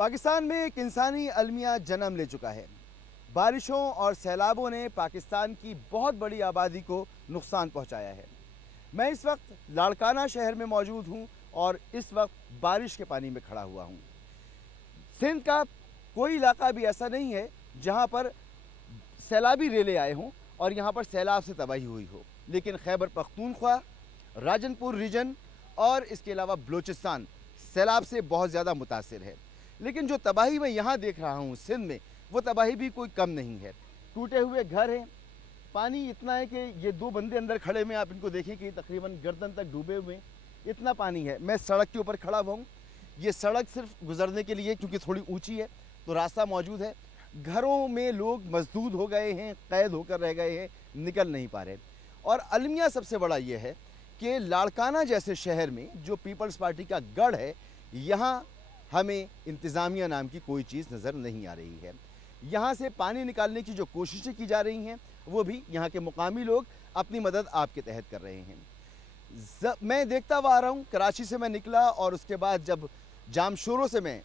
पाकिस्तान में एक इंसानी अलमिया जन्म ले चुका है। बारिशों और सैलाबों ने पाकिस्तान की बहुत बड़ी आबादी को नुकसान पहुंचाया है। मैं इस वक्त लाड़काना शहर में मौजूद हूं और इस वक्त बारिश के पानी में खड़ा हुआ हूं। सिंध का कोई इलाका भी ऐसा नहीं है जहां पर सैलाबी रेले आए हों और यहां पर सैलाब से तबाही हुई हो, लेकिन खैबर पख्तूनख्वा, राजनपुर रीजन और इसके अलावा बलूचिस्तान सैलाब से बहुत ज़्यादा मुतासिर है। लेकिन जो तबाही मैं यहाँ देख रहा हूँ सिंध में, वो तबाही भी कोई कम नहीं है। टूटे हुए घर हैं, पानी इतना है कि ये दो बंदे अंदर खड़े हुए, आप इनको देखें कि तकरीबन गर्दन तक डूबे हुए हैं, इतना पानी है। मैं सड़क के ऊपर खड़ा हुआ हूँ। ये सड़क सिर्फ गुजरने के लिए, क्योंकि थोड़ी ऊंची है तो रास्ता मौजूद है। घरों में लोग मजदूद हो गए हैं, कैद होकर रह गए हैं, निकल नहीं पा रहे। और अलमिया सबसे बड़ा ये है कि लाड़काना जैसे शहर में जो पीपल्स पार्टी का गढ़ है, यहाँ हमें इंतज़ामिया नाम की कोई चीज़ नज़र नहीं आ रही है। यहाँ से पानी निकालने की जो कोशिशें की जा रही हैं, वो भी यहाँ के मुकामी लोग अपनी मदद आपके तहत कर रहे हैं। मैं देखता हुआ आ रहा हूँ, कराची से मैं निकला और उसके बाद जब जामशोरों से मैं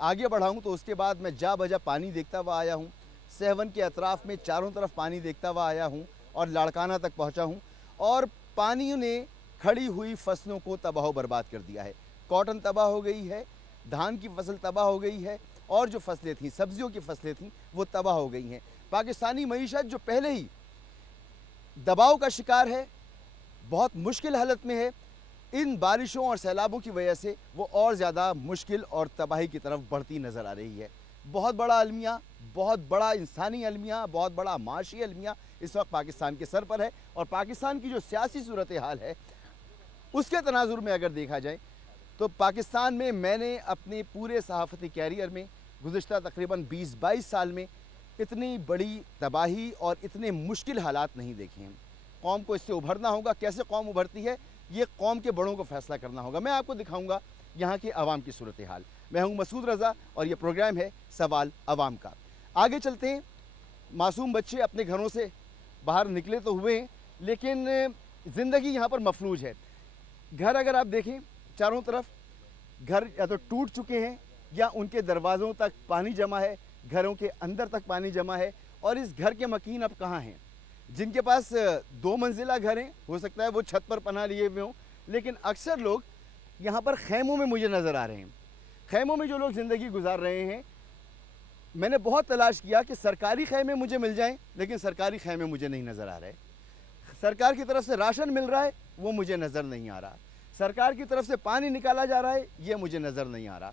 आगे बढ़ा हूँ तो उसके बाद मैं जा बजा पानी देखता हुआ आया हूँ। सहवन के अतराफ़ में चारों तरफ पानी देखता हुआ आया हूँ और लाड़काना तक पहुँचा हूँ और पानी ने खड़ी हुई फसलों को तबाह बर्बाद कर दिया है। कॉटन तबाह हो गई है, धान की फसल तबाह हो गई है और जो फसलें थीं, सब्जियों की फसलें थीं, वो तबाह हो गई हैं। पाकिस्तानी मईशत जो पहले ही दबाव का शिकार है, बहुत मुश्किल हालत में है, इन बारिशों और सैलाबों की वजह से वो और ज़्यादा मुश्किल और तबाही की तरफ बढ़ती नज़र आ रही है। बहुत बड़ा अलमिया, बहुत बड़ा इंसानी अलमिया, बहुत बड़ा माशी अलमिया इस वक्त पाकिस्तान के सर पर है। और पाकिस्तान की जो सियासी सूरत हाल है, उसके तनाजुर में अगर देखा जाए तो पाकिस्तान में मैंने अपने पूरे सहाफ़ती कैरियर में गुज़िश्ता तकरीबन 20-22 साल में इतनी बड़ी तबाही और इतने मुश्किल हालात नहीं देखे हैं। कौम को इससे उभरना होगा। कैसे कौम उभरती है, ये कौम के बड़ों को फ़ैसला करना होगा। मैं आपको दिखाऊंगा यहाँ के अवाम की सूरत हाल। मैं हूँ मसूद रज़ा और ये प्रोग्राम है सवाल अवाम का। आगे चलते हैं। मासूम बच्चे अपने घरों से बाहर निकले तो हुए हैं, लेकिन ज़िंदगी यहाँ पर मफलूज है। घर अगर आप देखें, चारों तरफ घर या तो टूट चुके हैं या उनके दरवाज़ों तक पानी जमा है, घरों के अंदर तक पानी जमा है। और इस घर के मकीन अब कहाँ हैं? जिनके पास 2 मंजिला घर हैं, हो सकता है वो छत पर पनाह लिए हुए हों, लेकिन अक्सर लोग यहाँ पर खैमों में मुझे नज़र आ रहे हैं। खैमों में जो लोग ज़िंदगी गुजार रहे हैं, मैंने बहुत तलाश किया कि सरकारी खैमे मुझे मिल जाएं, लेकिन सरकारी खैमे मुझे नहीं नज़र आ रहे। सरकार की तरफ से राशन मिल रहा है, वो मुझे नज़र नहीं आ रहा। सरकार की तरफ से पानी निकाला जा रहा है, ये मुझे नज़र नहीं आ रहा।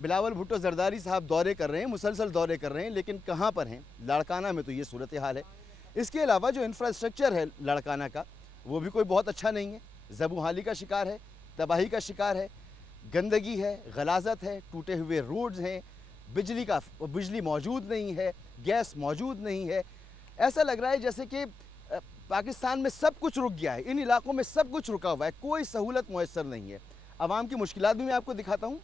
बिलावल भुट्टो जरदारी साहब दौरे कर रहे हैं, मुसलसल दौरे कर रहे हैं, लेकिन कहाँ पर हैं? लाड़काना में तो ये सूरत हाल है। इसके अलावा जो इंफ्रास्ट्रक्चर है लाड़काना का, वो भी कोई बहुत अच्छा नहीं है। ज़बूहाली का शिकार है, तबाही का शिकार है, गंदगी है, गलाजत है, टूटे हुए रोड्स हैं, बिजली मौजूद नहीं है, गैस मौजूद नहीं है। ऐसा लग रहा है जैसे कि पाकिस्तान में सब कुछ रुक गया है। इन इलाकों में सब कुछ रुका हुआ है, कोई सहूलत मुयस्सर नहीं है। आवाम की मुश्किलात भी मैं आपको दिखाता हूँ।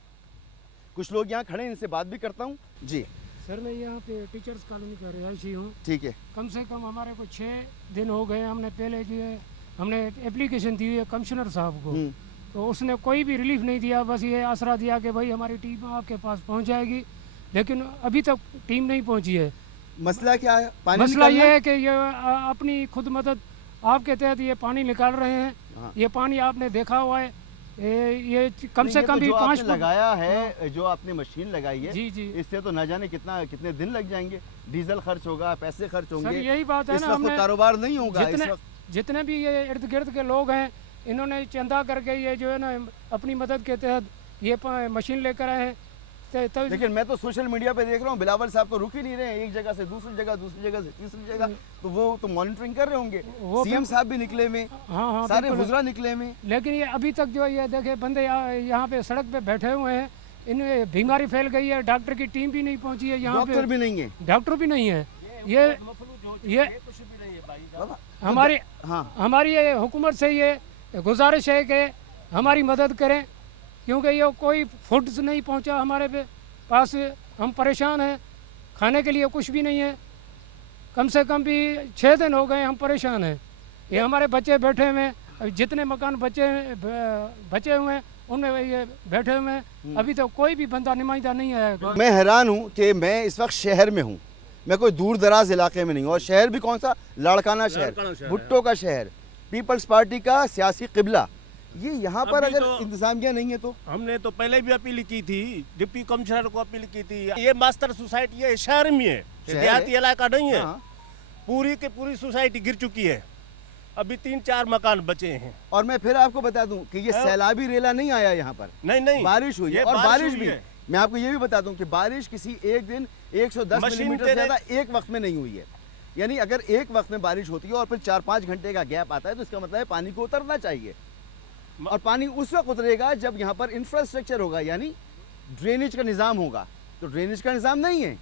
कुछ लोग यहाँ खड़े हैं, इनसे बात भी करता हूँ। जी सर, मैं यहाँ पे टीचर्स कॉलोनी का रिहायशी हूँ। ठीक है। कम से कम हमारे को 6 दिन हो गए। हमने पहले जो है हमने एप्लीकेशन दी है कमिश्नर साहब को, तो उसने कोई भी रिलीफ नहीं दिया। बस ये आसरा दिया कि भाई हमारी टीम आपके पास पहुँच जाएगी, लेकिन अभी तक टीम नहीं पहुँची है। मसला क्या है? पानी मसला ये है कि ये अपनी खुद मदद आपके तहत ये पानी निकाल रहे हैं। हाँ। ये पानी आपने देखा हुआ है, ये कम से कम भी 5 लगाया है, जो आपने मशीन लगाई है, जी जी, इससे तो न जाने कितने दिन लग जाएंगे। डीजल खर्च होगा, पैसे खर्च होंगे। यही बात है ना, हमने कारोबार नहीं होगा। जितने भी ये इर्द गिर्द के लोग हैं, इन्होंने चंदा करके ये जो है ना अपनी मदद के तहत ये मशीन लेकर आए हैं। लेकिन मैं तो सोशल मीडिया पे देख रहा हूँ बिलावल साहब तो रुक ही नहीं रहे हैं, एक जगह से दूसरी जगह, दूसरी जगह से तीसरी जगह। तो वो तो मॉनिटरिंग कर रहे होंगे। सीएम साहब भी निकले में, हाँ, सारे वज़रा निकले में, लेकिन ये अभी तक जो ये देखे बंदे यहाँ पे सड़क पे बैठे हुए हैं। इनमें बीमारी फैल गई है, डॉक्टर की टीम भी नहीं पहुँची है यहाँ पे, डॉक्टर भी नहीं है, डॉक्टर भी नहीं है। ये हमारी ये हुकूमत से ये गुजारिश है कि हमारी मदद करें, क्योंकि ये कोई फूड्स नहीं पहुंचा हमारे पास। हम परेशान हैं, खाने के लिए कुछ भी नहीं है। कम से कम भी 6 दिन हो गए हम परेशान हैं। ये हमारे बच्चे बैठे हुए हैं, जितने मकान बचे हुए हैं उनमें ये बैठे हुए हैं। अभी तो कोई भी बंदा नुमाइंदा नहीं आया। मैं हैरान हूँ कि मैं इस वक्त शहर में हूँ, मैं कोई दूर दराज इलाके में नहीं हूँ, और शहर भी कौन सा, लाड़काना शहर, भुट्टो का शहर, पीपल्स पार्टी का सियासी किबला। ये यहाँ पर अभी अगर तो इंतजामिया नहीं है तो हमने तो पहले भी अपील की थी, डिप्टी कमिश्नर को अपील की थी। ये मास्टर सोसाइटी है, शहर में है, शहर देहाती है? इलाका नहीं है। हाँ। पूरी के पूरी सोसाइटी गिर चुकी है, अभी 3-4 मकान बचे हैं। और मैं फिर आपको बता दूं कि ये हाँ। सैलाबी रेला नहीं आया यहाँ पर, नहीं बारिश हुई ये है। और बारिश हुई भी, है। मैं आपको ये भी बता दूं कि बारिश किसी एक दिन 110 मशीन मिलीमीटर से तेरे- ज्यादा एक वक्त में नहीं हुई है। यानी अगर एक वक्त में बारिश होती है और फिर 4-5 घंटे का गैप आता है तो इसका मतलब है पानी को उतरना चाहिए, और पानी उस वक्त उतरेगा जब यहाँ पर इंफ्रास्ट्रक्चर होगा, यानी ड्रेनेज का निज़ाम होगा। तो ड्रेनेज का निज़ाम नहीं है,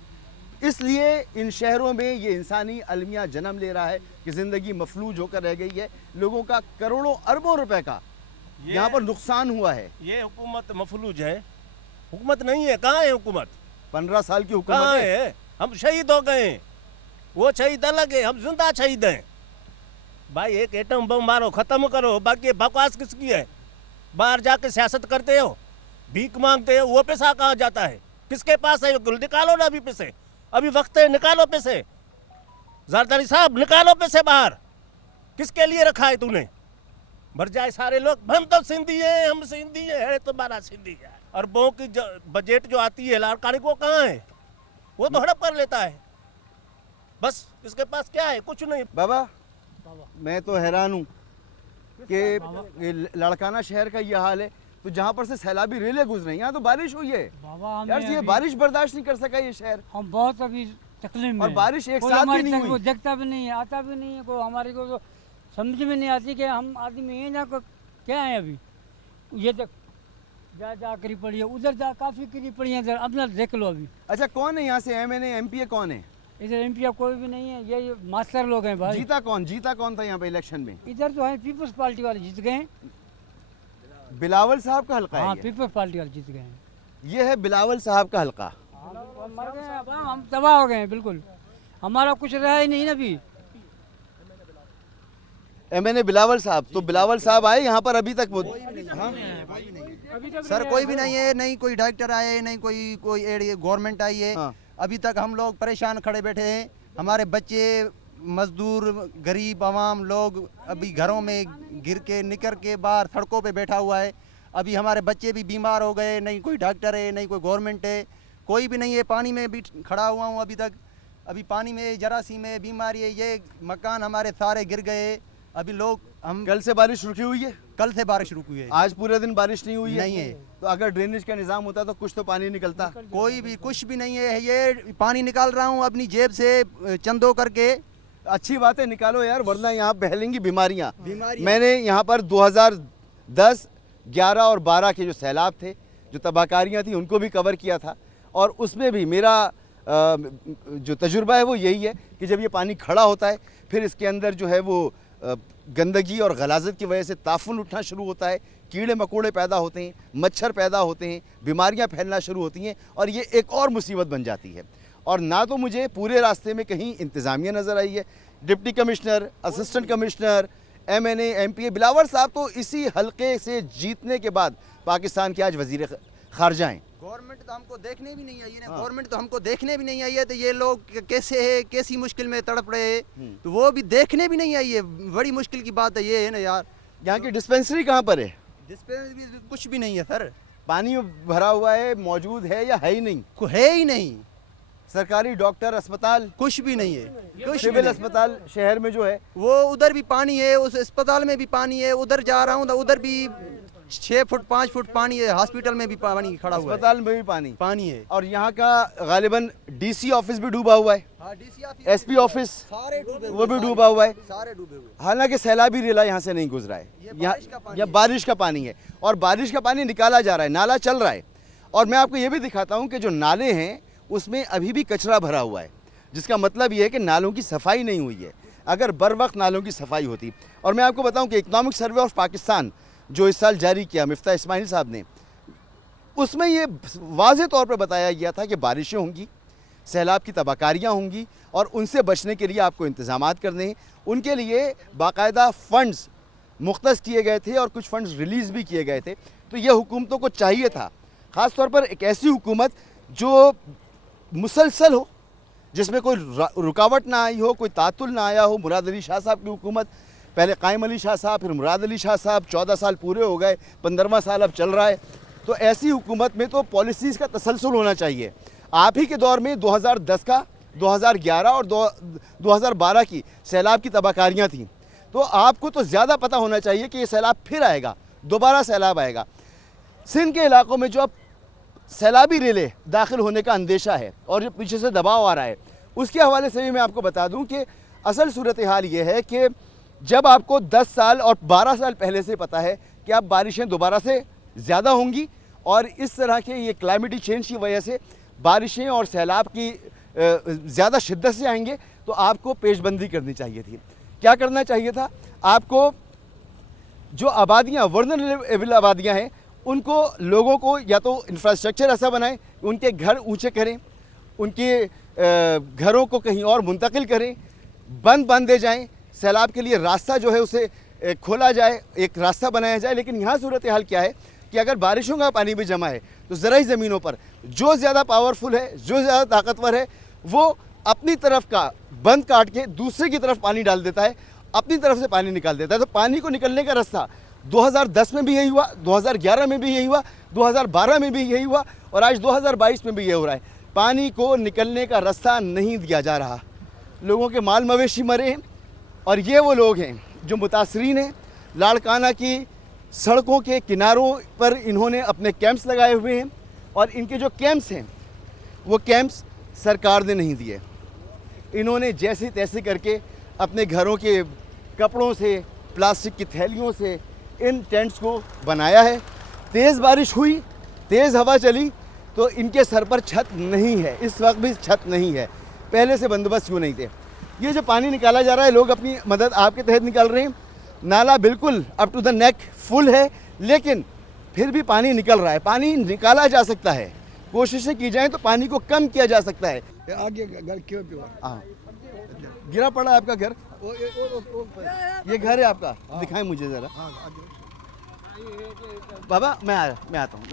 इसलिए इन शहरों में ये इंसानी अलमिया जन्म ले रहा है कि ज़िंदगी मफलूज होकर रह गई है। लोगों का करोड़ों अरबों रुपए का ये- यहाँ पर नुकसान हुआ है। ये हुकूमत मफलूज है, हुकूमत नहीं है। कहाँ है हुकूमत? 15 साल की कहाँ हुकूमत है। है? हम शहीद हो गए, वो शहीद अलग है, हम जिंदा शहीद हैं। भाई एक एटम बम मारो, खत्म करो, बाकी बकवास किसकी है? बाहर जाके सियासत करते हो, भीख मांगते हो, वो पैसा कहाँ जाता है? किसके पास है? निकालो ना अभी पैसे, अभी वक्त है, निकालो पैसे। जरदारी साहब निकालो पैसे बाहर। किसके लिए रखा है तूने? मर जाए सारे लोग। हम तो सिंधी हैं, हम सिंधी है, तुम्हारा सिंधी है। अरबों की बजट जो आती है लाड़कानी को, कहाँ है? वो तो हड़प कर लेता है, बस इसके पास क्या है? कुछ नहीं। बाबा मैं तो हैरान हूँ कि ये लड़काना शहर का ये हाल है, तो जहाँ पर से सैलाबी रेले गुजरे, यहाँ तो बारिश हुई है बाबा हमें यार, ये अभी- बारिश बर्दाश्त नहीं कर सका ये शहर। हम बहुत अभी तकलीफ में और हैं। बारिश एक कोई साथ भी हमारी नहीं तकलीफ हुई। को देखता भी नहीं है, आता भी नहीं है, कोई हमारी को तो समझ में नहीं आती कि हम आदमी हैं ना को क्या है। अभी ये देख जा करी पड़ी है, उधर जा काफ़ी करी पड़ी है, इधर अपना देख लो। अभी अच्छा कौन है यहाँ से MNA MP कौन है? इधर एमपी कोई भी नहीं है, ये मास्टर लोग हैं भाई। जीता कौन था यहाँ पे इलेक्शन में? इधर तो है पीपल्स पार्टी वाले जीत गए हैं। बिलावल साहब का हल्का हाँ है पीपल्स पार्टी वाले जीत गए हैं। ये है बिलावल साहब का हल्का। हम मर गए हैं, अब हम तबाह हो गए हैं बिल्कुल, हमारा कुछ रहा ही नहीं ना अभी। MNA बिलावल साहब, तो बिलावल साहब आए यहाँ पर अभी तक? वो हाँ? सर कोई भी नहीं है, नहीं कोई डॉक्टर आए, नहीं कोई एड गवर्नमेंट आई है। हाँ। अभी तक हम लोग परेशान खड़े बैठे हैं। हमारे बच्चे, मजदूर, गरीब आवाम लोग अभी घरों में गिर के निकल के बाहर सड़कों पे बैठा हुआ है। अभी हमारे बच्चे भी बीमार हो गए, नहीं कोई डॉक्टर है, नहीं कोई गवर्नमेंट है, कोई भी नहीं है। पानी में भी खड़ा हुआ हूँ अभी तक, अभी पानी में जरासीम है, बीमारी है। ये मकान हमारे सारे गिर गए। अभी लोग हम कल से बारिश रुकी हुई है, कल से बारिश रुकी हुई है। आज पूरे दिन बारिश नहीं हुई है? नहीं है। तो अगर ड्रेनेज का निजाम होता तो कुछ तो पानी निकलता। कोई भी कुछ भी नहीं है। ये पानी निकाल रहा हूँ अपनी जेब से चंदो करके। अच्छी बात है, निकालो यार, वरना यहाँ बहलेंगी बीमारियाँ। बीमारियाँ। मैंने यहाँ पर 2010, 11 और 12 के जो सैलाब थे, जो तबाहकारियाँ थी, उनको भी कवर किया था। और उसमें भी मेरा जो तजुर्बा है वो यही है कि जब ये पानी खड़ा होता है, फिर इसके अंदर जो है वो गंदगी और गलाजत की वजह से ताफुन उठना शुरू होता है, कीड़े मकोड़े पैदा होते हैं, मच्छर पैदा होते हैं, बीमारियां फैलना शुरू होती हैं, और ये एक और मुसीबत बन जाती है। और ना तो मुझे पूरे रास्ते में कहीं इंतज़ामिया नज़र आई है। Deputy commissioner, assistant commissioner, MNA MPA Bilawal साहब तो इसी हलके से जीतने के बाद पाकिस्तान के आज वज़ीर ख़ारजा हैं। गवर्नमेंट तो हमको देखने भी नहीं आई है ना। गवर्नमेंट तो हमको देखने भी नहीं आई है। तो ये लोग कैसे है, कैसी मुश्किल में तड़प रहे हैं, तो वो भी देखने भी नहीं आई है। बड़ी मुश्किल की बात है ये है ना यार। यहाँ की डिस्पेंसरी कहाँ पर है? जिसपे भी कुछ भी नहीं है सर, पानी भरा हुआ है, मौजूद है या है ही नहीं? है ही नहीं। सरकारी डॉक्टर, अस्पताल, कुछ भी नहीं है, कुछ भी सिविल नहीं। अस्पताल शहर में जो है, वो उधर भी पानी है, उस अस्पताल में भी पानी है। उधर जा रहा हूँ तो उधर भी 6 फुट 5 फुट पानी है। हॉस्पिटल में भी पानी खड़ा हुआ है, अस्पताल में भी पानी है। और यहाँ का गालिबन DC ऑफिस भी डूबा हुआ है, हाँ, DC ऑफिस, SP ऑफिस सारे डूबे वो भी डूबा हुआ है। सारे डूबे हुए। हालांकि सैलाबी रेला यहाँ से नहीं गुजरा है, ये यहाँ बारिश का पानी यह बारिश का पानी है, और बारिश का पानी निकाला जा रहा है, नाला चल रहा है। और मैं आपको ये भी दिखाता हूँ कि जो नाले हैं उसमें अभी भी कचरा भरा हुआ है, जिसका मतलब ये है कि नालों की सफाई नहीं हुई है। अगर बर वक्त नालों की सफाई होती, और मैं आपको बताऊँ कि इकनॉमिक सर्वे ऑफ पाकिस्तान जो इस साल जारी किया मिफ्ता इस्माइल साहब ने, उसमें ये वाज़े तौर पर बताया गया था कि बारिशें होंगी, सैलाब की तबाहकारियाँ होंगी, और उनसे बचने के लिए आपको इंतज़ामात करने हैं। उनके लिए बाकायदा फ़ंड्स मुख्तस किए गए थे और कुछ फंड्स रिलीज़ भी किए गए थे। तो ये हुकूमतों को चाहिए था, ख़ास तौर पर एक ऐसी हुकूमत जो मुसलसल हो, जिसमें कोई रुकावट ना आई हो, कोई तातुल ना आया हो। मुराद अली शाह साहब की हुकूमत, पहले कायम अली शाह साहब, फिर मुराद अली शाह साहब, 14 साल पूरे हो गए, 15वां साल अब चल रहा है। तो ऐसी हुकूमत में तो पॉलिसीज़ का तसलसल होना चाहिए। आप ही के दौर में 2010 का, 2011 और 2012 की सैलाब की तबाहकारियाँ थीं। तो आपको तो ज़्यादा पता होना चाहिए कि ये सैलाब फिर आएगा, दोबारा सैलाब आएगा। सिंध के इलाकों में जो अब सैलाबी रेले दाखिल होने का अंदेशा है और जो पीछे से दबाव आ रहा है, उसके हवाले से भी मैं आपको बता दूं कि असल सूरत हाल ये है कि जब आपको 10 साल और 12 साल पहले से पता है कि अब बारिशें दोबारा से ज़्यादा होंगी और इस तरह के ये क्लाइमेटिक चेंज की वजह से बारिशें और सैलाब की ज़्यादा शिद्दत से आएंगे, तो आपको पेशबंदी करनी चाहिए थी। क्या करना चाहिए था? आपको जो आबादियाँ, वर्नरेबल आबादियाँ हैं, उनको, लोगों को या तो इंफ्रास्ट्रक्चर ऐसा बनाएं, उनके घर ऊंचे करें, उनके घरों को कहीं और मुंतकिल करें, बंद बांधे जाएं, सैलाब के लिए रास्ता जो है उसे खोला जाए, एक रास्ता बनाया जाए। लेकिन यहाँ सूरत हाल क्या है कि अगर बारिशों का पानी भी जमा है तो ज़राई ज़मीनों पर जो ज़्यादा पावरफुल है, जो ज़्यादा ताकतवर है, वो अपनी तरफ का बंद काट के दूसरे की तरफ पानी डाल देता है, अपनी तरफ से पानी निकाल देता है। तो पानी को निकलने का रास्ता 2010 में भी यही हुआ, 2011 में भी यही हुआ, 2012 में भी यही हुआ और आज 2022 में भी यही हो रहा है। पानी को निकलने का रास्ता नहीं दिया जा रहा। लोगों के माल मवेशी मरे हैं और ये वो लोग हैं जो मुतासरीन हैं। लाड़काना की सड़कों के किनारों पर इन्होंने अपने कैंप्स लगाए हुए हैं और इनके जो कैंप्स हैं वो कैंप्स सरकार ने नहीं दिए। इन्होंने जैसे तैसे करके अपने घरों के कपड़ों से, प्लास्टिक की थैलियों से इन टेंट्स को बनाया है। तेज़ बारिश हुई, तेज़ हवा चली तो इनके सर पर छत नहीं है, इस वक्त भी छत नहीं है। पहले से बंदोबस्त क्यों नहीं थे? ये जो पानी निकाला जा रहा है, लोग अपनी मदद आपके तहत निकाल रहे हैं। नाला बिल्कुल up to the neck full है, लेकिन फिर भी पानी निकल रहा है। पानी निकाला जा सकता है, कोशिशें की जाएँ तो पानी को कम किया जा सकता है। आगे घर क्यों पे हाँ, गिरा पड़ा है आपका घर? ये घर है आपका? दिखाएं मुझे ज़रा। बाबा मैं आता हूँ।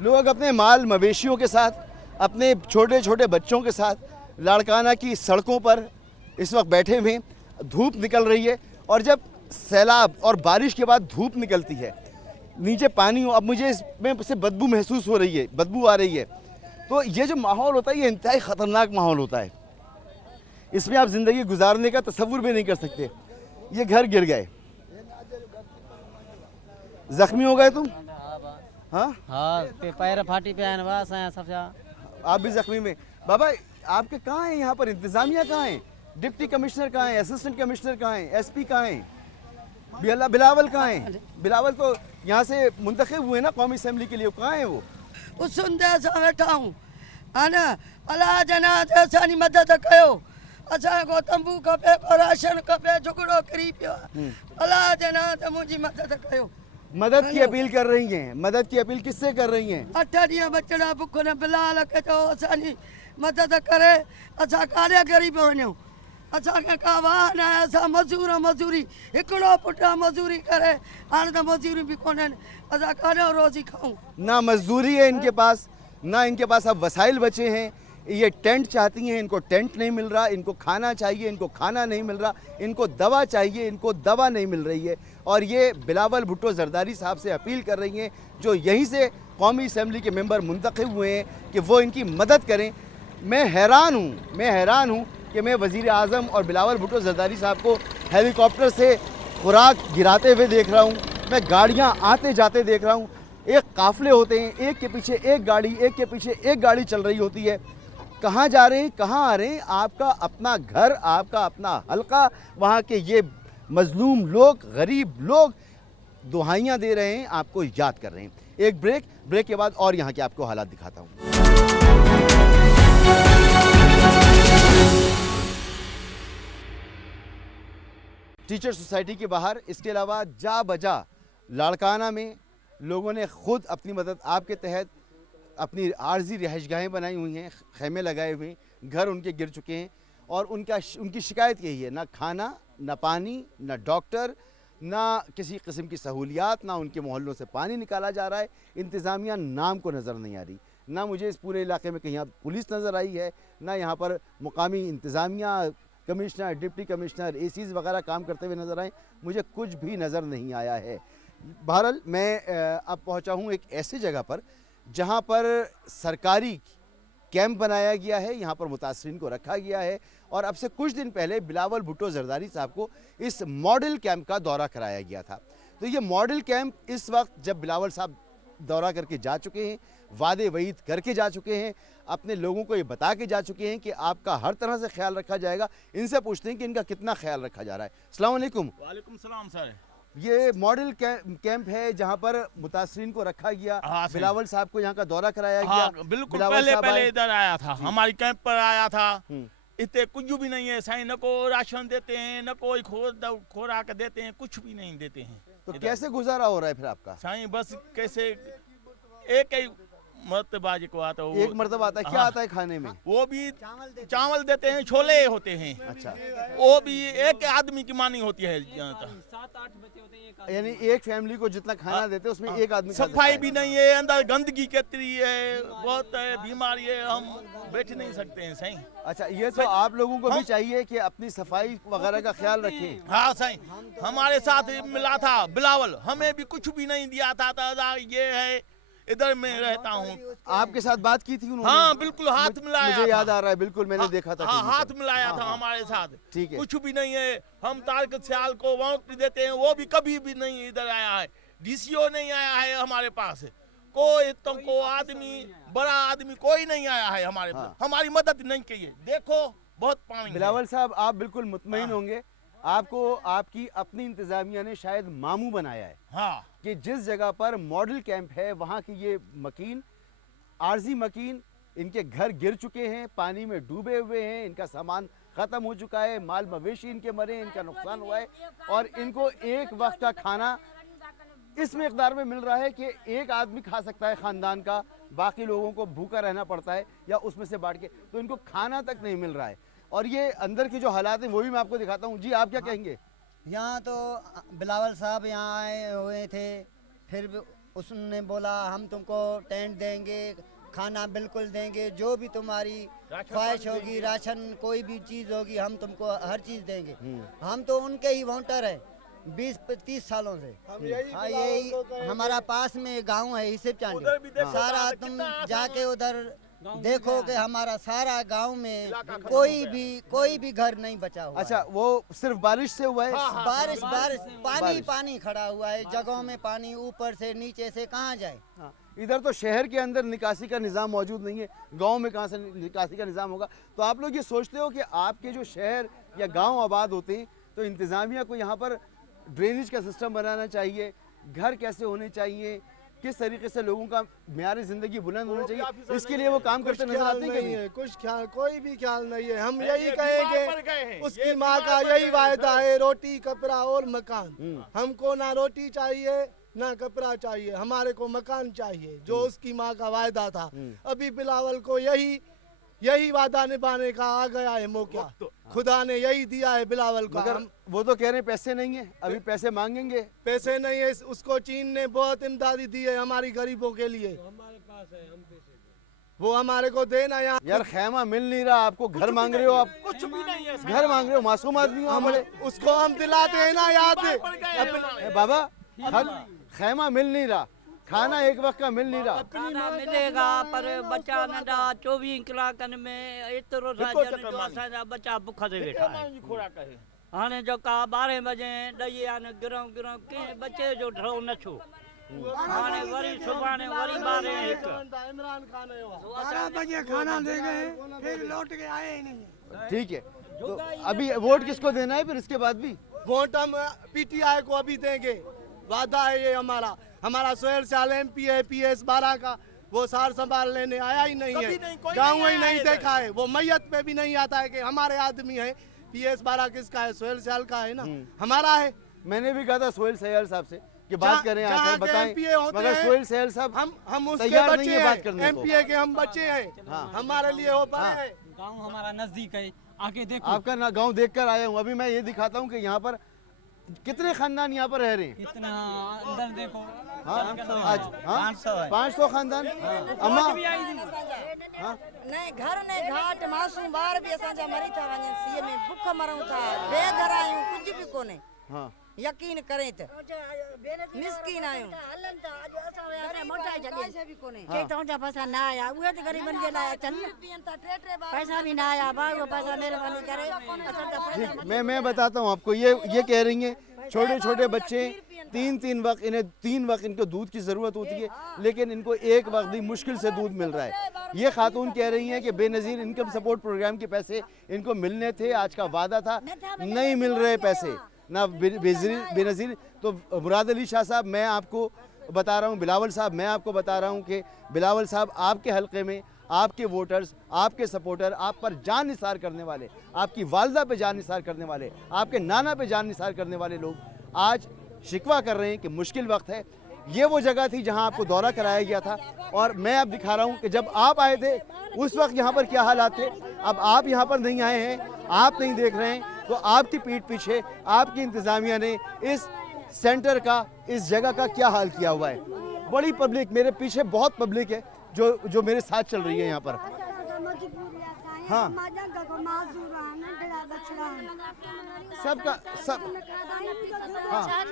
लोग अपने माल मवेशियों के साथ, अपने छोटे छोटे बच्चों के साथ लाड़काना की सड़कों पर इस वक्त बैठे हुए हैं। धूप निकल रही है और जब सैलाब और बारिश के बाद धूप निकलती है, नीचे पानी हो, अब मुझे इसमें से बदबू महसूस हो रही है, बदबू आ रही है। तो ये जो माहौल होता है ये इंतहाई ख़तरनाक माहौल होता है। इसमें आप ज़िंदगी गुजारने का तसव्वुर भी नहीं कर सकते। ये घर गिर गए, जख्मी हो गए तुम? हाँ हाँ, पैर फाटी पे बस हैं सब। आप भी जख्मी में? बाबा आपके कहाँ हैं यहाँ पर? इंतज़ामिया कहाँ है? डिप्टी कमिश्नर कहाँ है? असिस्टेंट कमिश्नर कहाँ है? एसपी कहाँ है? बिलावल कहाँ है? बिलावल तो यहाँ से मुंतखब हुए ना कौमी असम्बली के लिए, कहाँ है वो? उस सुनते सा वेठा हूँ अना अल्लाह जना असानी मदद कयो। असा को तंबू खपे, को राशन खपे, झुगड़ो करी पियो। अल्लाह जना त मुझी मदद कयो। मदद की अपील कर रही हैं। मदद की अपील किससे कर रही हैं? 8 ॾींहं बचड़ा बुख न बिलाल के तो असानी मदद करे। असा काले गरीब वञूं, असांखे का वाह न आहे। असां मज़ूरी हिकिड़ो पुट मज़ूरी करे, हाणे त मज़ूरी बि कोन्हनि। असां काॾो रोज़ी खाऊं? ना मजदूरी है इनके पास, ना इनके पास अब वसाइल बचे हैं। ये टेंट चाहती हैं, इनको टेंट नहीं मिल रहा। इनको खाना चाहिए, इनको खाना नहीं मिल रहा। इनको दवा चाहिए, इनको दवा नहीं मिल रही है। और ये बिलावल भुट्टो जरदारी साहब से अपील कर रही हैं, जो यहीं से कौमी असम्बली के मेंबर मुंतखब हुए हैं, कि वो इनकी मदद करें। मैं हैरान हूँ कि मैं वज़ीर आज़म और बिलावल भुट्टो जरदारी साहब को हेलीकॉप्टर से खुराक गिराते हुए देख रहा हूँ। मैं गाड़ियाँ आते जाते देख रहा हूँ। एक काफ़िले होते हैं, एक के पीछे एक गाड़ी, एक के पीछे एक गाड़ी चल रही होती है। कहाँ जा रहे हैं, कहाँ आ रहे हैं? आपका अपना घर, आपका अपना हल्का, वहाँ के ये मजलूम लोग, गरीब लोग दुहाइयाँ दे रहे हैं, आपको याद कर रहे हैं। एक ब्रेक के बाद और यहाँ के आपको हालात दिखाता हूँ। टीचर सोसाइटी के बाहर, इसके अलावा जा बजा लाड़काना में लोगों ने खुद अपनी मदद आपके तहत अपनी आर्जी रिहाइशगाहें बनाई हुई हैं, खेमे लगाए हुए हैं, घर उनके गिर चुके हैं और उनकी शिकायत यही है, ना खाना, ना पानी, ना डॉक्टर, ना किसी किस्म की सहूलियात, ना उनके मोहल्लों से पानी निकाला जा रहा है। इंतज़ामिया नाम को नज़र नहीं आ रही। ना मुझे इस पूरे इलाके में कहीं पुलिस नज़र आई है, ना यहाँ पर मुकामी इंतज़ामिया, कमिश्नर, डिप्टी कमिश्नर, एसीज़ वगैरह काम करते हुए नज़र आए। मुझे कुछ भी नज़र नहीं आया है। बहरहाल मैं अब पहुँचा हूँ एक ऐसी जगह पर जहाँ पर सरकारी कैंप बनाया गया है, यहाँ पर मुतासरीन को रखा गया है और अब से कुछ दिन पहले बिलावल भुट्टो जरदारी साहब को इस मॉडल कैंप का दौरा कराया गया था। तो ये मॉडल कैंप इस वक्त, जब बिलावल साहब दौरा करके जा चुके हैं, वादे वईद करके जा चुके हैं, अपने लोगों को ये बता के जा चुके हैं कि आपका हर तरह से ख्याल रखा जाएगा, इनसे पूछते हैं कि इनका कितना ख्याल रखा जा रहा है। अस्सलाम वालेकुम। वालेकुम सलाम सर। ये मॉडल कैंप है जहाँ पर मुतासरीन को रखा गया। हाँ, बिलावल साहब को यहाँ का दौरा कराया गया। हाँ, बिल्कुल पहले इधर आया था, हमारी कैंप पर आया था। इतने कुछ भी नहीं है साईं, न को राशन देते हैं, न कोई खोराक देते हैं, कुछ भी नहीं देते हैं। तो कैसे गुजारा हो रहा है फिर आपका? साईं बस कैसे एक ही मरतबा को आता है, एक मरतबा आता है। क्या आता है खाने में? वो भी चावल देते हैं, छोले होते हैं। अच्छा, वो भी एक आदमी की मानी होती है। 7-8 बच्चे होते हैं, यानी एक फैमिली को जितना खाना देते हैं उसमें एक आदमी खा सकता सफाई है। भी नहीं है, अंदर गंदगी कितनी है, बहुत है, बीमारी है, हम बैठ नहीं सकते हैं सही। अच्छा, ये तो आप लोगों को भी चाहिए कि अपनी सफाई वगैरह का ख्याल रखें। हाँ सही, हमारे साथ मिला था बिलावल, हमें भी कुछ भी नहीं दिया था। ये है, इधर मैं रहता हूँ। आपके साथ बात की थी उन्होंने? हाँ बिल्कुल, हाथ मिलाया मुझे था। याद आ रहा है, बिल्कुल मैंने देखा था। हाँ, टीवी हाथ पर। मिलाया हाँ, था हाँ। हमारे साथ। ठीक है। कुछ भी नहीं है। हम तारक सियाल को वोट देते हैं, वो भी कभी भी नहीं इधर आया है। डीसीओ नहीं आया है हमारे पास, कोई तुमको आदमी, बड़ा आदमी कोई नहीं आया है हमारे पास। हमारी मदद नहीं की है। देखो बहुत पानी। बिलावल साहब, आप बिल्कुल मुतमईन होंगे, आपको आपकी अपनी इंतजामिया ने शायद मामू बनाया है। हाँ, कि जिस जगह पर मॉडल कैंप है वहाँ की ये मकीन, आरजी मकीन, इनके घर गिर चुके हैं, पानी में डूबे हुए हैं, इनका सामान ख़त्म हो चुका है, माल मवेशी इनके मरे, इनका नुकसान हुआ है और इनको एक वक्त का खाना इस मिकदार में मिल रहा है कि एक आदमी खा सकता है ख़ानदान का, बाकी लोगों को भूखा रहना पड़ता है या उसमें से बांट के, तो इनको खाना तक नहीं मिल रहा है। और ये अंदर की जो हालात हैं वो भी मैं आपको दिखाता हूँ। जी, आप क्या कहेंगे? यहाँ तो बिलावल साहब यहाँ आए हुए थे, फिर उसने बोला हम तुमको टेंट देंगे, खाना बिल्कुल देंगे, जो भी तुम्हारी ख्वाहिश होगी, राशन कोई भी चीज़ होगी, हम तुमको हर चीज़ देंगे। हम तो उनके ही वोटर हैं 20-30 सालों से। हाँ, यही हमारा पास में गांव है हिसेब चांडी। सारा तुम जाके उधर देखो कि हमारा सारा गांव में कोई भी घर नहीं बचा हुआ। अच्छा, वो सिर्फ बारिश से हुआ है? बारिश पानी खड़ा हुआ है, जगहों में पानी ऊपर से नीचे से कहाँ जाए। हाँ, इधर तो शहर के अंदर निकासी का निज़ाम मौजूद नहीं है, गांव में कहाँ से निकासी का निज़ाम होगा? तो आप लोग ये सोचते हो कि आपके जो शहर या गांव आबाद होते हैं तो इंतज़ामिया को यहाँ पर ड्रेनेज का सिस्टम बनाना चाहिए, घर कैसे होने चाहिए, किस तरीके से लोगों का म्यार ज़िंदगी बुलंद होना चाहिए, इसके लिए वो काम करते नजर आते हैं? कुछ ख्याल, कोई भी ख्याल नहीं है। हम यही कहेंगे उसकी माँ का यही वायदा है, रोटी कपड़ा और मकान। हमको ना रोटी चाहिए ना कपड़ा चाहिए, हमारे को मकान चाहिए, जो उसकी माँ का वायदा था। अभी बिलावल को यही वादा निभाने का आ गया है मौका, खुदा ने यही दिया है बिलावल को। मगर वो तो कह रहे हैं पैसे नहीं है, अभी पैसे मांगेंगे। पैसे नहीं है, उसको चीन ने बहुत इमदादी दी है हमारी गरीबों के लिए। हमारे पास है, हम पैसे वो हमारे को देना। यार खैमा मिल नहीं रहा, आपको घर मांग रहे हो, आप कुछ भी नहीं है। घर मांग रहे हो, मासूम आदमी हो बड़े। उसको हम दिलाते हैं ना याद। बाबा, खैमा मिल नहीं रहा, खाना एक वक्त का मिल नहीं रहा। खाना मिलेगा पर बच्चा नंढा 24 कलाकनि में एतिरो साजन जो असांजा बच्चा बुख ते वेठा आहिनि। हाणे जो का 12 बजे ॾही आने गिरऊं कंहिं बच्चे जो ढो न छो। हाणे वरी सुभाणे वरी 12-1 इमरान खान 12 बजे खाना दे गए, फिर लौट के आए ही नहीं। ठीक है, तो अभी वोट किसको देना है फिर इसके बाद भी? वोट हम पीटीआई को अभी देंगे, वादा है ये हमारा सोहेल साल MP है PS 12 का, वो सार संभाल लेने आया ही नहीं है, गाँव ही नहीं देखा है, वो मैयत पे भी नहीं आता है कि हमारे आदमी है। PS 12 किसका है? सोहेल साल का है ना, हमारा है। मैंने भी कहा था सोहेल सयाल साहब से कि बात करें, आकर बताएं, मगर सोहेल सयाल साहब हम उसके बच्चे हैं, MPA के हम बच्चे हैं, हमारे लिए हो पाए। गाँव हमारा नजदीक है, आके देखो। आपका ना गाँव देख कर आया हूँ। अभी मैं ये दिखाता हूँ कि यहाँ पर कितने खानदान यहाँ पर रह रहे हैं? इतना अंदर देखो हाँ आज 500 खानदान। अम्मा नहीं घर ने घाट मासूम बार भी असांजा मरी था वञनि सीए में बुख मरूं था बेघर आहियूं कुछ भी कोने। हाँ यकीन करें त मिस्किन आहियूं पैसा भी कोने तव्हांजा पैसा न आया उहे त ग़रीबनि जे लाइ अचनि पैसा भी न आया भाउ पैसा महिरबानी करे ठीक, मैं बताता हूँ आपको। ये कह रही हैं छोटे छोटे बच्चे तीन वक्त इन्हें 3 वक्त इनको दूध की ज़रूरत होती है, लेकिन इनको एक वक्त भी मुश्किल से दूध मिल रहा है। ये खातून कह रही हैं कि बेनज़ीर इनकम सपोर्ट प्रोग्राम के पैसे इनको मिलने थे, आज का वादा था, नहीं मिल रहे पैसे ना बेनज़ीर। तो मुराद अली शाह साहब, मैं आपको बता रहा हूँ, बिलावल साहब मैं आपको बता रहा हूँ कि बिलावल साहब आपके हलके में आपके वोटर्स, आपके सपोर्टर, आप पर जान निसार करने वाले, आपकी वालदा पे जान निसार करने वाले, आपके नाना पे जान निसार करने वाले लोग आज शिकवा कर रहे हैं कि मुश्किल वक्त है। ये वो जगह थी जहां आपको दौरा कराया गया था और मैं अब दिखा रहा हूं कि जब आप आए थे उस वक्त यहां पर क्या हालात थे। अब आप यहां पर नहीं आए हैं, आप नहीं देख रहे हैं, तो आपकी पीठ पीछे आपकी इंतज़ामिया ने इस सेंटर का, इस जगह का क्या हाल किया हुआ है। बड़ी पब्लिक, मेरे पीछे बहुत पब्लिक है जो मेरे साथ चल रही है यहाँ पर। हाँ सबका सब हाँ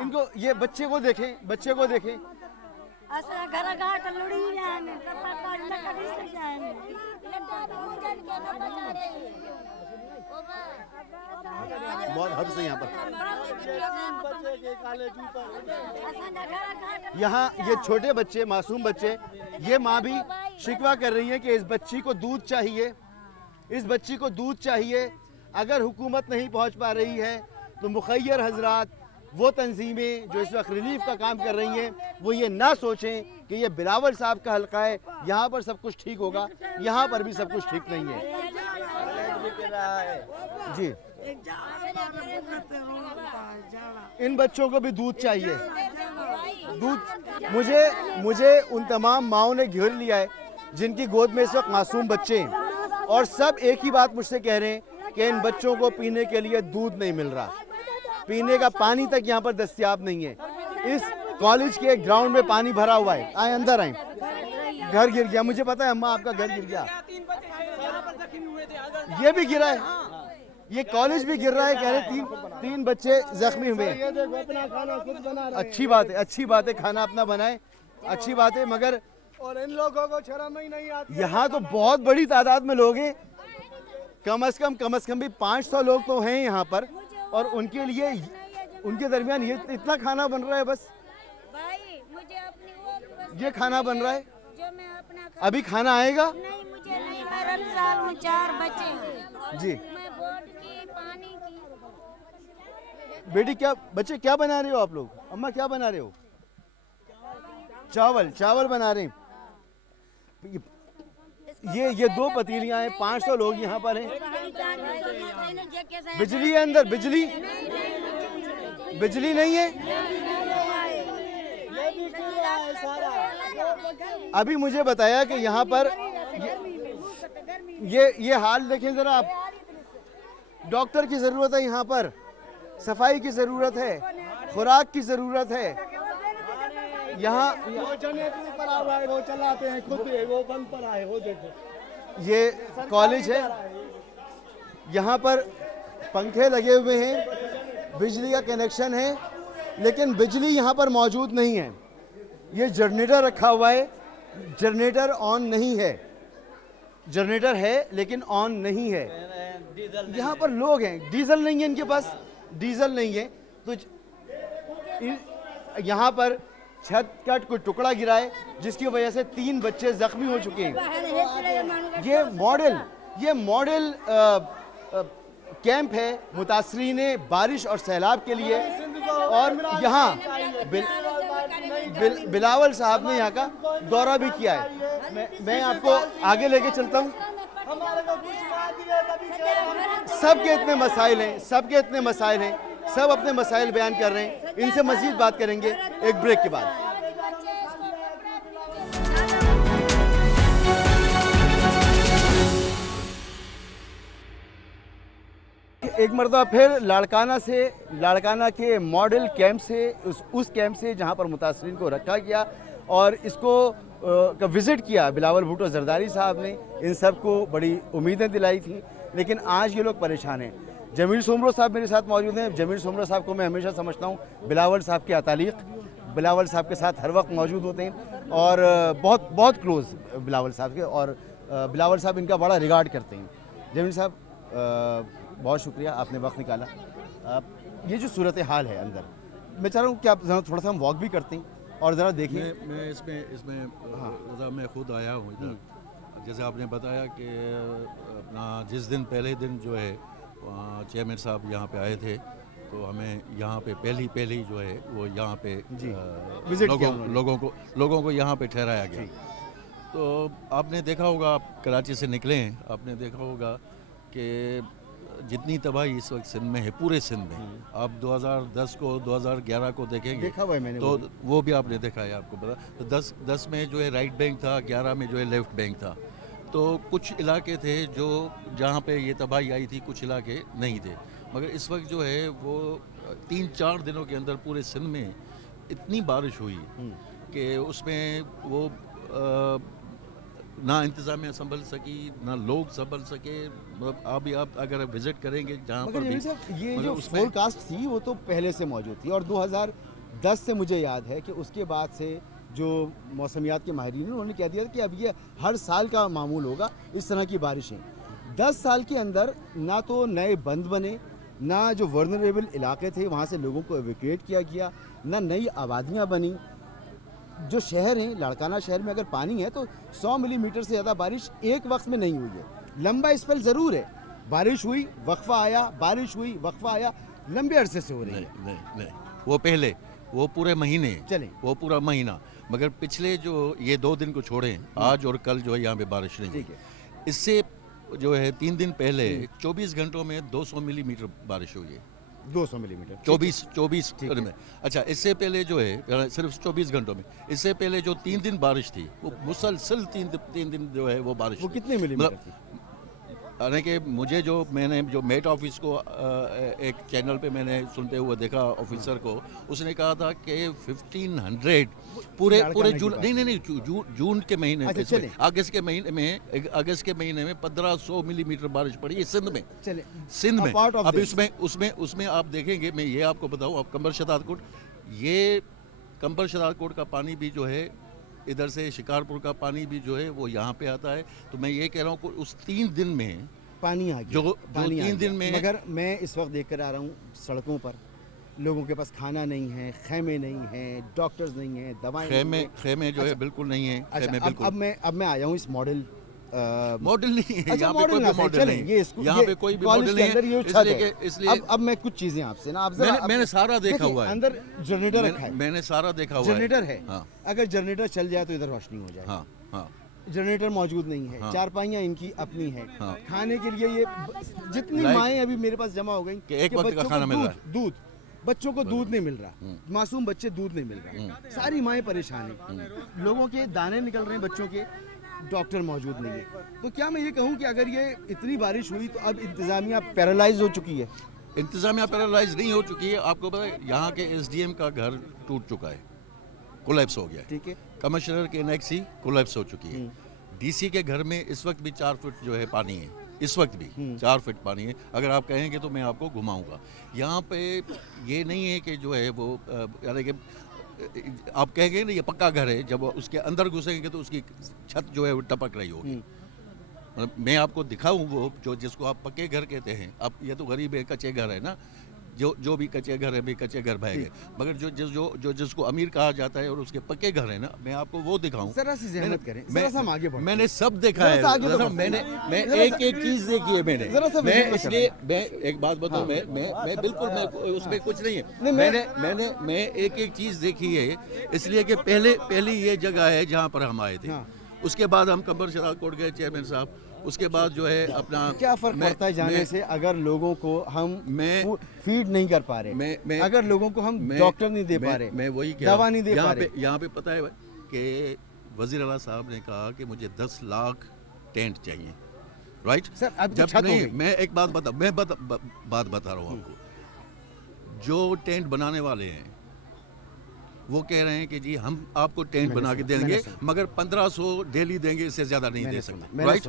इनको, ये बच्चे को देखें, बच्चे को देखें। बहुत हद से यहाँ पर यहाँ ये छोटे बच्चे, मासूम बच्चे, ये माँ भी शिकवा कर रही है कि इस बच्ची को दूध चाहिए, इस बच्ची को दूध चाहिए। अगर हुकूमत नहीं पहुँच पा रही है तो मुखैर हजरात, वो तंजीमें जो इस वक्त रिलीफ का काम कर रही हैं, वो ये ना सोचें कि ये बिलावल साहब का हल्का है, यहाँ पर सब कुछ ठीक होगा। यहाँ पर भी सब कुछ ठीक नहीं है जी। इन बच्चों को भी दूध चाहिए, दूध। मुझे उन तमाम माओं ने घेर लिया है जिनकी गोद में इस वक्त मासूम बच्चे हैं, और सब एक ही बात मुझसे कह रहे हैं कि इन बच्चों को पीने के लिए दूध नहीं मिल रहा, पीने का पानी तक यहाँ पर दस्तयाब नहीं है। इस कॉलेज के ग्राउंड में पानी भरा हुआ है। आए अंदर आए, घर गिर गया, मुझे पता है अम्मा आपका घर गिर गया, ये भी गिरा है, ये कॉलेज भी गिर रहा है। कह रहे तीन बच्चे जख्मी हुए। अच्छी बात है, अच्छी बात है, खाना अपना बनाए, अच्छी बात है, मगर और इन लोगों को शर्म ही नहीं आती। यहाँ तो बहुत बड़ी तादाद में लोग हैं, कम से कम भी 500 लोग तो हैं यहाँ पर, और उनके लिए उनके दरमियान ये इतना खाना बन रहा है। बस भाई मुझे अपनी ये खाना बन रहा है, जो मैं अपना अभी खाना आएगा। नहीं मुझे नहीं, हर साल में 4 बच्चे जी। मैं बोर्ड की पानी की। बेटी क्या बच्चे क्या बना रहे हो आप लोग? अम्मा क्या बना रहे हो? चावल बना रहे हैं। ये 2 पतीलियां हैं, 500 लोग यहाँ पर हैं। बिजली है अंदर, बिजली नहीं है। अभी मुझे बताया कि यहाँ पर ये हाल देखें जरा आप, डॉक्टर की जरूरत है यहाँ पर, सफाई की जरूरत है, खुराक की जरूरत है। यहाँ वो जनरेटर पर आ रहा है, वो चलाते हैं खुद, वो बंद पड़ा है, वो देखो। ये कॉलेज है, यहाँ पर पंखे लगे हुए हैं, बिजली का कनेक्शन है, लेकिन बिजली यहाँ पर मौजूद नहीं है। ये जनरेटर रखा हुआ है, जनरेटर ऑन नहीं है, जनरेटर है लेकिन ऑन नहीं है। यहाँ पर लोग हैं, डीजल नहीं है इनके पास, डीजल नहीं है, तो यहाँ पर छत का कोई टुकड़ा गिरा है जिसकी वजह से 3 बच्चे जख्मी हो चुके हैं। ये मॉडल कैंप है मुतासरीन बारिश और सैलाब के लिए, और यहाँ बिलावल साहब ने यहाँ का दौरा भी किया है। मैं आपको आगे लेके चलता हूँ। सबके इतने मसाइल हैं, सब अपने मसाइल बयान कर रहे हैं। इनसे मजीद बात करेंगे एक ब्रेक के बाद। एक मरतबा फिर लाड़काना के मॉडल कैंप से उस कैंप से जहाँ पर मुतासरीन को रखा गया और इसको का विज़िट किया बिलावल भुट्टो जरदारी साहब ने, इन सब को बड़ी उम्मीदें दिलाई थी, लेकिन आज ये लोग परेशान हैं। जमील सोमरो साहब मेरे साथ मौजूद हैं। जमील सोमरो साहब को मैं हमेशा समझता हूँ बिलावल साहब के अतालिक, बिलावल साहब के साथ हर वक्त मौजूद होते हैं और बहुत बहुत क्लोज़ बिलावल साहब के, और बिलावल साहब इनका बड़ा रिगार्ड करते हैं। जमील साहब बहुत शुक्रिया, आपने वक्त निकाला। ये जो सूरत हाल है अंदर, मैं चाह रहा हूँ कि आप थोड़ा सा हम वॉक भी करते हैं और ज़रा देखें। मैं इसमें हाँ मैं खुद आया हूँ इधर। जैसे आपने बताया कि अपना जिस दिन पहले दिन जो है चेयरमैन साहब यहाँ पे आए थे, तो हमें यहाँ पे पहली जो है वो यहाँ पे लोगों को यहाँ पे ठहराया गया। तो आपने देखा होगा, आप कराची से निकले हैं, आपने देखा होगा कि जितनी तबाही इस वक्त सिंध में है, पूरे सिंध में, आप 2010 को 2011 को देखेंगे, देखा हुआ है मैंने, तो वो भी आपने देखा है, आपको पता। तो 10 में जो है राइट बैंक था, 11 में जो है लेफ्ट बैंक था। तो कुछ इलाके थे जो जहाँ पे ये तबाही आई थी, कुछ इलाके नहीं थे। मगर इस वक्त जो है वो 3-4 दिनों के अंदर पूरे सिंध में इतनी बारिश हुई कि उसमें वो ना इंतज़ामिया संभल सकी, ना लोग संभल सके। मतलब आप अगर विज़िट करेंगे जहाँ पर भी, ये जो फोरकास्ट थी वो तो पहले से मौजूद थी, और 2010 से मुझे याद है कि उसके बाद से जो मौसमियात के माहिरीन हैं उन्होंने कह दिया कि अब ये हर साल का मामूल होगा इस तरह की बारिशें। 10 साल के अंदर ना तो नए बंद बने, ना जो वर्नरेबल इलाके थे वहाँ से लोगों को एवैक्यूएट किया गया, ना नई आबादियाँ बनी। जो शहर हैं, लाड़काना शहर में अगर पानी है तो 100 मिलीमीटर से ज़्यादा बारिश एक वक्त में नहीं हुई है। लंबा स्पेल ज़रूर है, बारिश हुई वक्फा आया, बारिश हुई वक्फा आया, लंबे अरसे से हो रही है। नहीं, वो पहले वो पूरे महीने चले, वो पूरा महीना। मगर पिछले जो ये 2 दिन को छोड़ें, आज और कल जो है यहाँ पे बारिश नहीं हुई। इससे जो है 3 दिन पहले 24 घंटों में 200 मिलीमीटर बारिश हुई है। 200 मिलीमीटर 24 में। अच्छा, इससे पहले जो है सिर्फ 24 घंटों में, इससे पहले जो 3 दिन बारिश थी वो मुसलसल 3 दिन जो है वो बारिश। वो कितने मिलीमीटर थी? यानी कि मुझे मैंने जो मेट ऑफिस को एक चैनल पे मैंने सुनते हुए देखा ऑफिसर को, उसने कहा था कि 1500 पूरे जून नहीं जून के महीने में, अगस्त के महीने में 1500 मिलीमीटर बारिश पड़ी है सिंध में। अब उसमें आप देखेंगे, मैं ये आपको बताऊं, आप कंबर शदादकोट का पानी भी जो है, इधर से शिकारपुर का पानी भी जो है वो यहाँ पे आता है। तो मैं ये कह रहा हूँ कि उस 3 दिन में पानी आ गया, जो 3 दिन में। मगर मैं इस वक्त देख कर आ रहा हूँ सड़कों पर लोगों के पास खाना नहीं है, खेमे नहीं हैं, डॉक्टर्स नहीं हैं, दवाएं खेमे जो है बिल्कुल नहीं है। अब मैं आया हूँ इस मॉडल नहीं है, यहाँ पे कोई मॉडल नहीं है, यहाँ पे कोई भी मॉडल नहीं है। इसलिए अब मैं कुछ चीजें आपसे ना, मैंने सारा देखा हुआ है, अंदर जनरेटर रखा है, मैंने सारा देखा हुआ है, जनरेटर है। अगर जनरेटर चल जाए तो इधर रोशनी हो जाए। जनरेटर मौजूद नहीं है, चारपाइयाँ इनकी अपनी है, खाने के लिए ये जितनी माएँ अभी मेरे पास जमा हो गई कि एक वक्त का खाना मिल रहा है, दूध बच्चों को दूध नहीं मिल रहा, मासूम बच्चे दूध नहीं मिल रहा, सारी माएँ परेशान हैं, लोगों के दाने निकल रहे हैं बच्चों के, डॉक्टर मौजूद नहीं है। तो क्या मैं ये कहूँ कि अगर ये इतनी बारिश हुई तो अब इंतज़ामिया पैरालाइज हो चुकी है? इंतज़ामिया पैरालाइज नहीं हो चुकी है। आपको पता है यहाँ के SDM का घर टूट चुका है, कोलैप्स हो गया है। ठीक है, कमिश्नर के नेक्सी कोलैप्स हो चुकी है। DC के घर में इस वक्त भी 4 फुट जो है पानी है, इस वक्त भी 4 फुट पानी है। अगर आप कहेंगे तो मैं आपको घुमाऊंगा। यहाँ पे ये नहीं है कि जो है वो यानी कि आप कहेंगे ना ये पक्का घर है, जब उसके अंदर घुसेंगे तो उसकी छत जो है वो टपक रही होगी। मतलब मैं आपको दिखाऊं वो जो जिसको आप पक्के घर कहते हैं। अब ये तो गरीब है, कच्चे घर है ना, जो भी कच्चे घर है भी कच्चे घर भाग है। मगर जो जिसको अमीर कहा जाता है और उसके पक्के घर है ना, मैं आपको वो दिखाऊं। मैंने सब देखा है, मैं एक चीज देखी है मैंने। इसलिए मैं एक बात बताऊं, मैं बिल्कुल उसमें कुछ नहीं है। मैं एक चीज देखी है, इसलिए कि पहली ये जगह है जहाँ पर हम आए थे। उसके बाद हम कंबर शदादकोट गए चेयरमैन साहब, उसके बाद जो है अपना क्या फर्क पड़ता है जाने से अगर लोगों को हम फीड नहीं कर पा रहे, अगर लोगों को हम डॉक्टर नहीं दे पा रहे, मैं वही दवा नहीं दे पा रहे। यहाँ पे पता है कि वज़ीर आला साहब ने कहा कि मुझे 10 लाख टेंट चाहिए। राइट सर, अब तो जब छत हो नहीं गई। मैं एक बात बता रहा हूँ आपको। जो टेंट बनाने वाले हैं वो कह रहे हैं कि जी हम आपको टेंट बना के देंगे, मगर 1500 डेली देंगे, इससे ज्यादा नहीं दे सकते। राइट,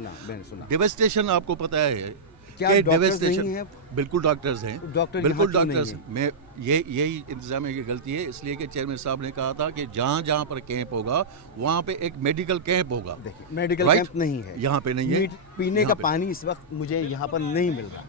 डिवेस्टेशन आपको पता है क्या कि डॉक्टर्स नहीं हैं? बिल्कुल डॉक्टर्स हैं, डॉक्टर बिल्कुल यहाँ क्यों नहीं डॉक्टर्स। हैं? मैं यही इंतजामिया की गलती है, इसलिए कि चेयरमैन साहब ने कहा था कि जहाँ जहाँ पर कैंप होगा वहाँ पे एक मेडिकल कैंप होगा। देखिए, मेडिकल Right? कैंप नहीं है यहाँ पे नहीं है। पीने यहाँ का पे- पानी इस वक्त मुझे यहाँ पर नहीं मिल रहा।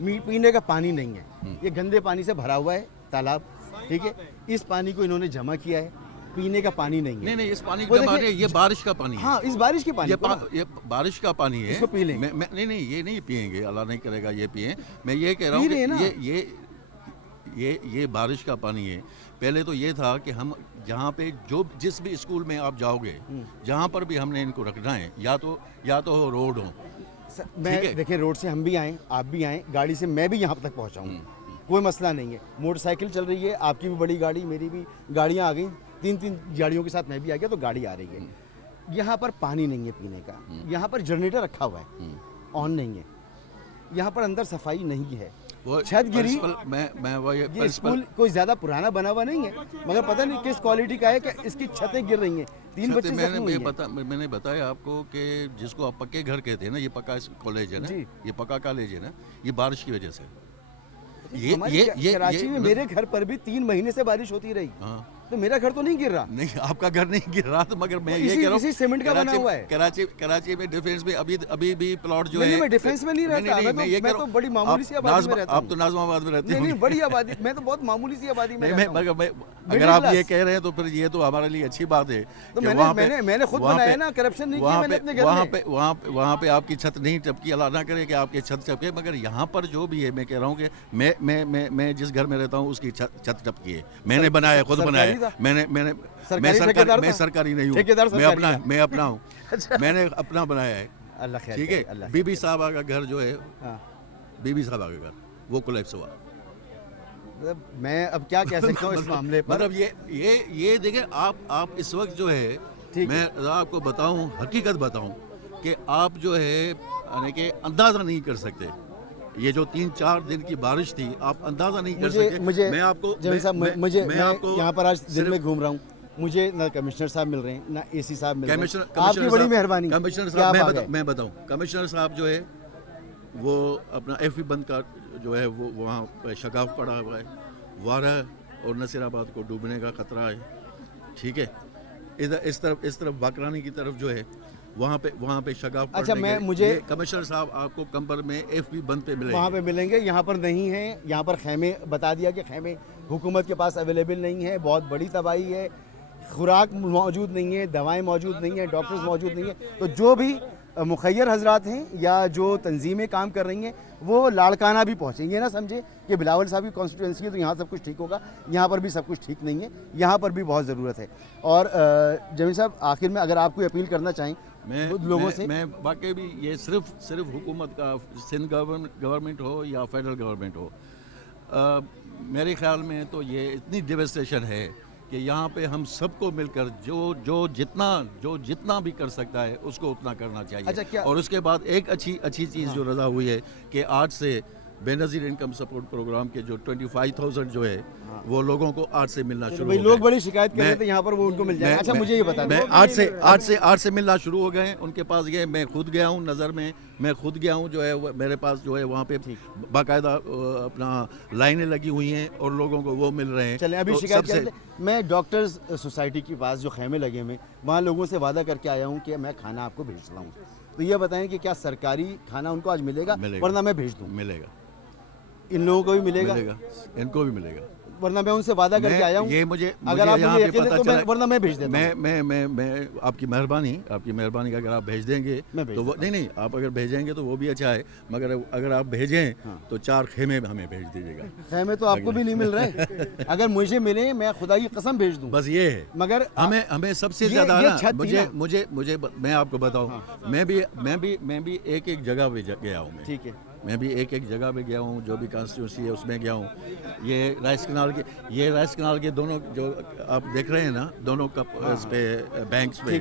पीने का पानी नहीं है, ये गंदे पानी से भरा हुआ है तालाब, ठीक है। इस पानी को इन्होंने जमा किया है, पीने का पानी नहीं है। नहीं, इस पानी वो का देखिए- पानी, ये बारिश का पानी है। हाँ, इस बारिश के पानी को ना। ये बारिश का पानी है, इसको पी लेंगे। नहीं, ये नहीं पिएंगे, अल्लाह नहीं करेगा ये पिए। मैं ये कह रहा पी हूँ रहे हैं ना। कि ये बारिश का पानी है। पहले तो ये था कि हम जहाँ पे जिस भी स्कूल में आप जाओगे, जहाँ पर भी हमने इनको रखना है, या तो रोड हो। मैं देखिए, रोड से हम भी आए, आप भी आए, गाड़ी से मैं भी यहाँ तक पहुँचा हूँ, कोई मसला नहीं है। मोटरसाइकिल चल रही है, आपकी भी बड़ी गाड़ी, मेरी भी गाड़ियाँ आ गई, तीन गाड़ियों के साथ मैं भी आ गया, तो गाड़ी आ रही है। यहाँ पर पानी नहीं है पीने का, यहाँ पर जनरेटर रखा हुआ है, ऑन नहीं है। यहाँ पर अंदर सफाई नहीं है, छत गिरी। ये स्कूल कोई ज्यादा पुराना बना हुआ नहीं है, मगर पता नहीं किस क्वालिटी का है कि इसकी छतें गिर रही हैं। 3 बच्चे जख्मी हुए हैं। मैंने बताया आपको कि जिसको आप पक्के घर कहते हैं ना, ये पक्का कॉलेज है ना, ये पक्का कॉलेज है ना, ये बारिश की वजह से। कराची में मेरे घर पर भी 3 महीने से बारिश होती रही। हाँ। तो मेरा घर तो नहीं गिर रहा। नहीं, आपका घर नहीं गिर रहा, तो मगर मैं ये कह रहा हूँ, इसी सीमेंट का बना हुआ है। कराची में डिफेंस में अभी भी प्लॉट जो है। मैं डिफेंस में नहीं रहता, मैं तो बड़ी मामूली सी आबादी में रहता हूँ। आप तो नाज़माबाद में रहते हैं। नहीं, बड़ी आबादी, मैं तो बहुत मामूली सी आबादी में रहता हूँ। अगर आप ये कह रहे हैं तो फिर ये तो हमारे लिए अच्छी बात है। तो मैंने खुद बनाया ना, करप्शन नहीं किया मैंने अपने घर में। वहाँ पे आपकी छत नहीं टपकी, अल्लाह ना करे कि आपकी छत टपके, मगर यहाँ पर जो भी है, मैं कह रहा हूँ कि मैं जिस घर में रहता हूँ उसकी छत टपकी है, मैंने बनाया, खुद बनाया। मैं सरकारी नहीं हूँ, मैं अपना हूँ, मैंने अपना बनाया है, ठीक है। बीबी साहबा का घर जो है, बीबी साहबा का घर, वो कोलैप्स हुआ। मैं अब क्या कह सकता हूँ इस मामले पर। मतलब ये देखिए, आप इस वक्त जो है, मैं आपको बताऊं, हकीकत बताऊं कि आप जो है यानी कि अंदाजा नहीं कर सकते। ये जो 3-4 दिन की बारिश थी, आप अंदाजा नहीं कर सकते। मैं आपको मैं यहाँ पर आज दिन में घूम रहा हूँ, मुझे ना कमिश्नर साहब मिल रहे हैं, ना एसी साहब मिल रहे हैं। आपकी बड़ी मेहरबानी। कमिश्नर साहब, मैं बताऊं, कमिश्नर साहब जो है वो अपना FB बंद का जो है वो वहाँ शगाफ पड़ा हुआ है, वारा और नसीराबाद को डूबने का खतरा है, ठीक है। इधर इस तरफ बाकरानी की तरफ जो है वहाँ पे शगाफ। अच्छा, मुझे कमिश्नर साहब आपको कंबर में FB बंद पे मिलेंगे, वहाँ पे मिलेंगे, यहाँ पर नहीं है। यहाँ पर खैमे बता दिया कि खैमे हुकूमत के पास अवेलेबल नहीं है, बहुत बड़ी तबाही है, खुराक मौजूद नहीं है, दवाएं मौजूद नहीं है, डॉक्टर्स मौजूद नहीं है। तो जो भी मुखैर हजरात हैं या जो तंजीमें काम कर रही हैं, वो लाड़काना भी पहुँचेंगे, ना समझे कि बिलावल साहब की कॉन्स्टिट्यूंसी है तो यहाँ सब कुछ ठीक होगा। यहाँ पर भी सब कुछ ठीक नहीं है, यहाँ पर भी बहुत ज़रूरत है। और जमीन साहब, आखिर में अगर आप कोई अपील करना चाहें लोगों से। मैं वाकई भी ये सिर्फ हुकूमत का, सिंध गवर्नमेंट हो या फेडरल गवर्नमेंट हो, मेरे ख्याल में तो ये इतनी डिवेस्टेशन है कि यहाँ पे हम सबको मिलकर जो जितना भी कर सकता है उसको उतना करना चाहिए। अच्छा, और उसके बाद एक अच्छी चीज़ जो रजा हुई है कि आज से बेनज़ीर इनकम सपोर्ट प्रोग्राम के जो 25,000 जो है वो लोगों को आज से मिलना शुरू हो गए। लोग बड़ी शिकायत कर रहे थे यहाँ पर, वो उनको मिल जाएगा। अच्छा, मुझे ये बता, मैं आज से मिलना शुरू हो गए उनके पास गए। मैं खुद गया हूँ नज़र में, मैं खुद गया हूँ, जो है मेरे पास जो है वहाँ पे बाकायदा अपना लाइनें लगी हुई हैं और लोगों को वो मिल रहे हैं। चले, अभी शिकायत करते, मैं डॉक्टर्स सोसाइटी के पास जो खेमे लगे हुए, वहाँ लोगों से वादा करके आया हूँ कि मैं खाना आपको भेज रहा हूँ। तो ये बताएं कि क्या सरकारी खाना उनको आज मिलेगा? वरना मैं भेज दूँ। मिलेगा, इन लोगों को भी मिलेगा, इनको भी मिलेगा, वरना मैं उनसे वादा करके आया हूँ। ये मुझे अगर आप मुझे यकीन है तो वरना मैं भेज देता हूँ। मैं आपकी मेहरबानी अगर आप भेज देंगे तो वो नहीं, आप अगर भेजेंगे तो वो भी अच्छा है, मगर अगर आप भेजें तो 4 खेमे हमें भेज दीजिएगा। खेमे तो आपको भी नहीं मिल रहे, अगर मुझे मिले मैं खुदा की कसम भेज दूँ। बस ये है, मगर हमें सबसे ज्यादा मुझे मैं आपको बताऊँ, मैं भी एक जगह पे गया हूँ, ठीक है। मैं भी एक एक जगह पे गया हूँ, जो भी कॉन्स्टिट्यूंसी है उसमें गया हूँ। ये राइस कनाल के दोनों जो आप देख रहे हैं ना, दोनों कप इस पे बैंक्स पे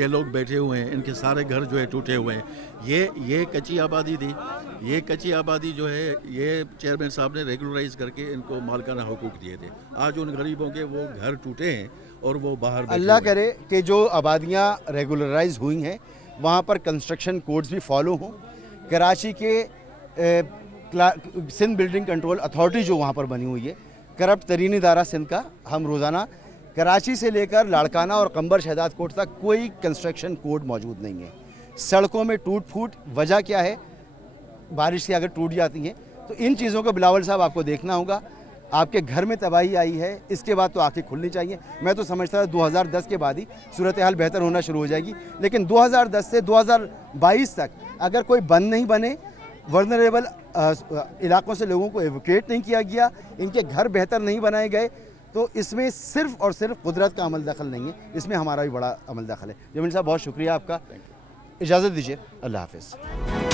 ये लोग बैठे हुए हैं, इनके सारे घर जो है टूटे हुए हैं। ये कच्ची आबादी थी। ये कच्ची आबादी जो है ये चेयरमैन साहब ने रेगुलराइज करके इनको मालिकाना हुकूक दिए थे। आज उन गरीबों के वो घर टूटे हैं और वो बाहर अल्लाह करे कि जो आबादियाँ रेगुलराइज हुई हैं वहाँ पर कंस्ट्रक्शन कोड्स भी फॉलो हों। कराची के सिंध बिल्डिंग कंट्रोल अथॉरिटी जो वहाँ पर बनी हुई है, करप्ट तरीन इदारा सिंध का, हम रोज़ाना कराची से लेकर लाड़काना और कंबर शहदाद कोट तक कोई कंस्ट्रक्शन कोड मौजूद नहीं है। सड़कों में टूट फूट, वजह क्या है? बारिश से अगर टूट जाती हैं तो इन चीज़ों को बिलावल साहब आपको देखना होगा। आपके घर में तबाही आई है, इसके बाद तो आंखें खुलनी चाहिए। मैं तो समझता था 2010 के बाद ही सूरत हाल बेहतर होना शुरू हो जाएगी, लेकिन 2010 से 2022 तक अगर कोई बंद नहीं बने, वर्नरेबल इलाकों से लोगों को एवोकेट नहीं किया गया, इनके घर बेहतर नहीं बनाए गए, तो इसमें सिर्फ़ और सिर्फ कुदरत का अमल दखल नहीं है, इसमें हमारा भी बड़ा अमल दखल है। जमीन साहब बहुत शुक्रिया आपका, इजाज़त दीजिए, अल्लाह हाफ़िज़।